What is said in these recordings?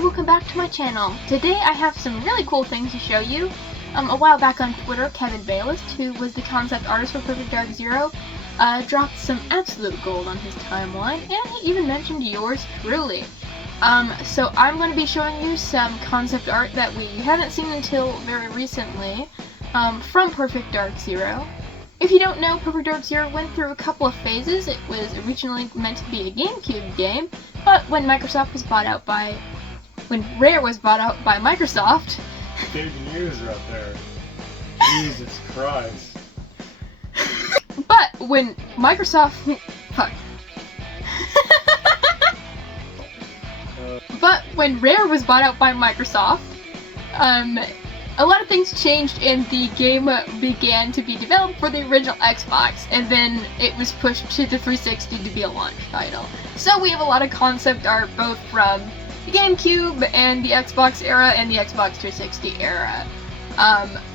welcome back to my channel. Today I have some really cool things to show you. A while back on Twitter, Kevin Bayless, who was the concept artist for Perfect Dark Zero, dropped some absolute gold on his timeline, and he even mentioned yours truly. So I'm going to be showing you some concept art that we haven't seen until very recently, from Perfect Dark Zero. If you don't know, Perfect Dark Zero went through a couple of phases. It was originally meant to be a GameCube game, but when Rare was bought out by Microsoft... Big news out there. Jesus Christ. But when Microsoft... Fuck. But when Rare was bought out by Microsoft, a lot of things changed and the game began to be developed for the original Xbox, and then it was pushed to the 360 to be a launch title. So we have a lot of concept art both from the GameCube and the Xbox era and the Xbox 360 era.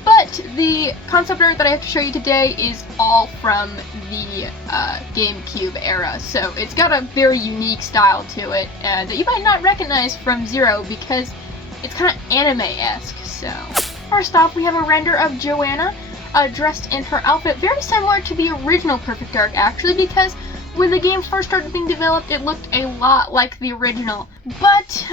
But the concept art that I have to show you today is all from the GameCube era, so it's got a very unique style to it that you might not recognize from Zero because it's kind of anime-esque. So first off, we have a render of Joanna dressed in her outfit, very similar to the original Perfect Dark actually, because when the game first started being developed, it looked a lot like the original. But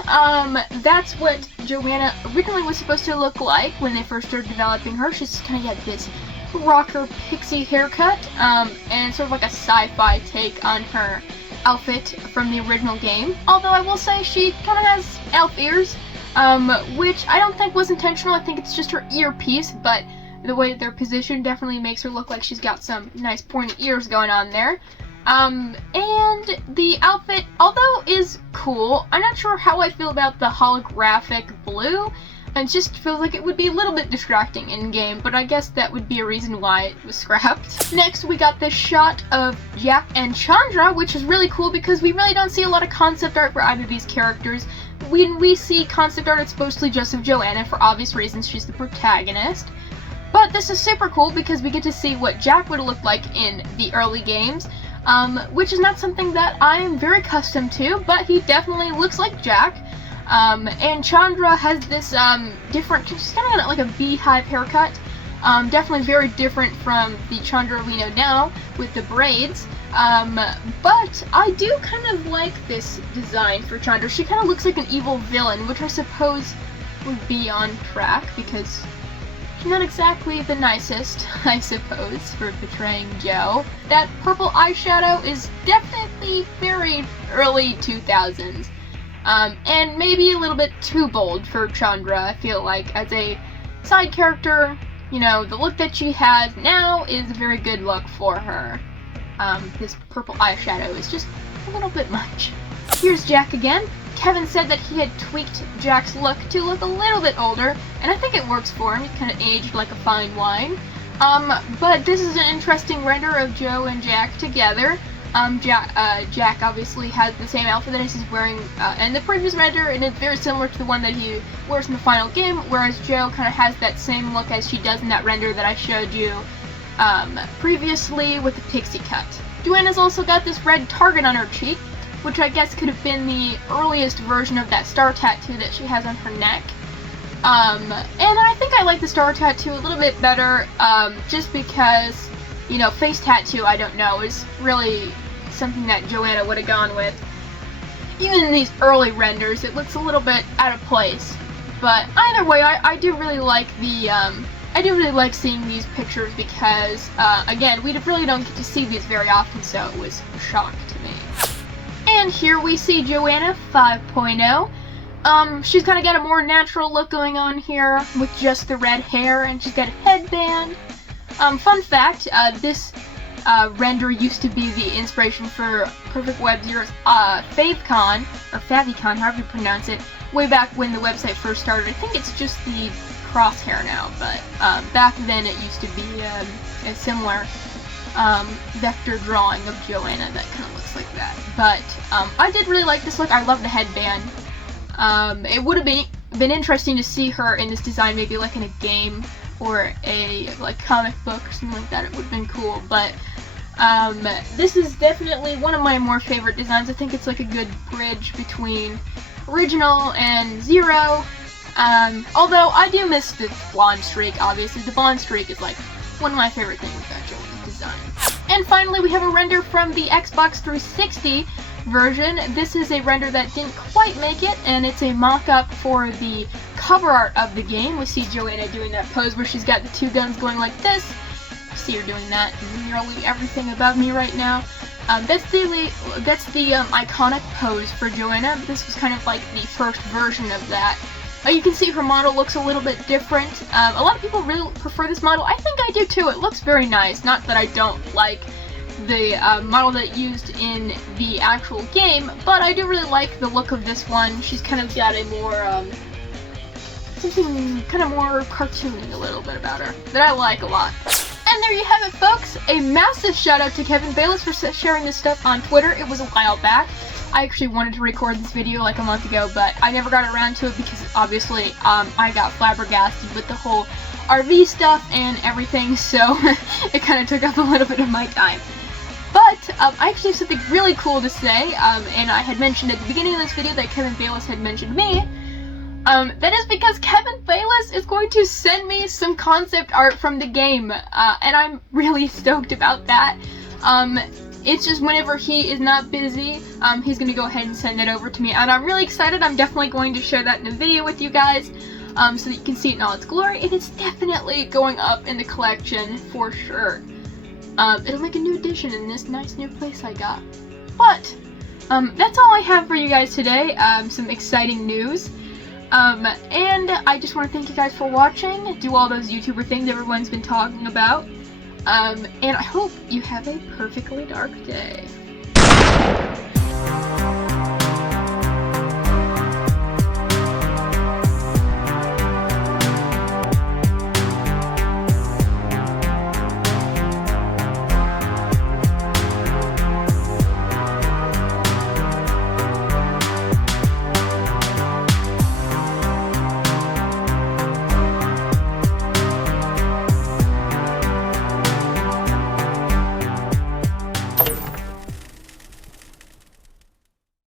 that's what Joanna originally was supposed to look like when they first started developing her. She's kind of got this rocker pixie haircut, and sort of like a sci-fi take on her outfit from the original game. Although I will say she kind of has elf ears, which I don't think was intentional. I think it's just her earpiece, but the way they're positioned definitely makes her look like she's got some nice pointy ears going on there. And the outfit, although is cool, I'm not sure how I feel about the holographic blue. It just feels like it would be a little bit distracting in-game, but I guess that would be a reason why it was scrapped. Next, we got this shot of Jack and Chandra, which is really cool because we really don't see a lot of concept art for either of these characters. When we see concept art, it's mostly just of Joanna, for obvious reasons, she's the protagonist. But this is super cool because we get to see what Jack would look like in the early games. Which is not something that I'm very accustomed to, but he definitely looks like Jack. And Chandra has this different, she's kind of got like a beehive haircut. Definitely very different from the Chandra we know now with the braids. But I do kind of like this design for Chandra. She kind of looks like an evil villain, which I suppose would be on track because she's not exactly the nicest, I suppose, for portraying Joe. That purple eyeshadow is definitely very early 2000s. And maybe a little bit too bold for Chandra, I feel like. As a side character, you know, the look that she has now is a very good look for her. This purple eyeshadow is just a little bit much. Here's Jack again. Kevin said that he had tweaked Jack's look to look a little bit older, and I think it works for him. He's kind of aged like a fine wine. But this is an interesting render of Joe and Jack together. Jack obviously has the same outfit that he's wearing in the previous render, and it's very similar to the one that he wears in the final game, whereas Joe kind of has that same look as she does in that render that I showed you previously with the pixie cut. Joanna's also got this red target on her cheek, which I guess could have been the earliest version of that star tattoo that she has on her neck. And I think I like the star tattoo a little bit better, just because, you know, face tattoo, I don't know, is really something that Joanna would have gone with. Even in these early renders, it looks a little bit out of place. But either way, I do really like the, I do really like seeing these pictures because, again, we really don't get to see these very often, so it was a shock to me. And here we see Joanna 5.0. She's kind of got a more natural look going on here with just the red hair, and she's got a headband. Fun fact, this render used to be the inspiration for Perfect Web Zero's FaveCon, or Favicon, however you pronounce it, way back when the website first started. I think it's just the crosshair now, but back then it used to be a similar vector drawing of Joanna that kind of looks like that. But I did really like this look. I love the headband. It would have been interesting to see her in this design, maybe like in a game or a like comic book or something like that. It would have been cool. But This is definitely one of my more favorite designs. I think it's like a good bridge between Original and Zero. Although I do miss the blonde streak, obviously. The blonde streak is like one of my favorite things about Joanna's design. And finally, we have a render from the Xbox 360 version. This is a render that didn't quite make it, and it's a mock-up for the cover art of the game. We see Joanna doing that pose where she's got the two guns going like this. See her doing that, nearly everything above me right now. That's the iconic pose for Joanna. This was kind of like the first version of that. You can see her model looks a little bit different. A lot of people really prefer this model. I think I do too. It looks very nice. Not that I don't like the model that used in the actual game, but I do really like the look of this one. She's kind of got a more, something kind of more cartoony a little bit about her that I like a lot. And there you have it, folks. A massive shout out to Kevin Bayless for sharing this stuff on Twitter. It was a while back. I actually wanted to record this video like a month ago, but I never got around to it because obviously I got flabbergasted with the whole RV stuff and everything, so it kind of took up a little bit of my time. But I actually have something really cool to say, and I had mentioned at the beginning of this video that Kevin Bayless had mentioned me. That is because Kevin Bayless is going to send me some concept art from the game, and I'm really stoked about that. It's just whenever he is not busy, he's going to go ahead and send it over to me, and I'm really excited. I'm definitely going to share that in a video with you guys, so that you can see it in all its glory, and it's definitely going up in the collection for sure. It'll make a new addition in this nice new place I got. But, that's all I have for you guys today, some exciting news. And I just want to thank you guys for watching, do all those YouTuber things everyone's been talking about, and I hope you have a perfectly dark day.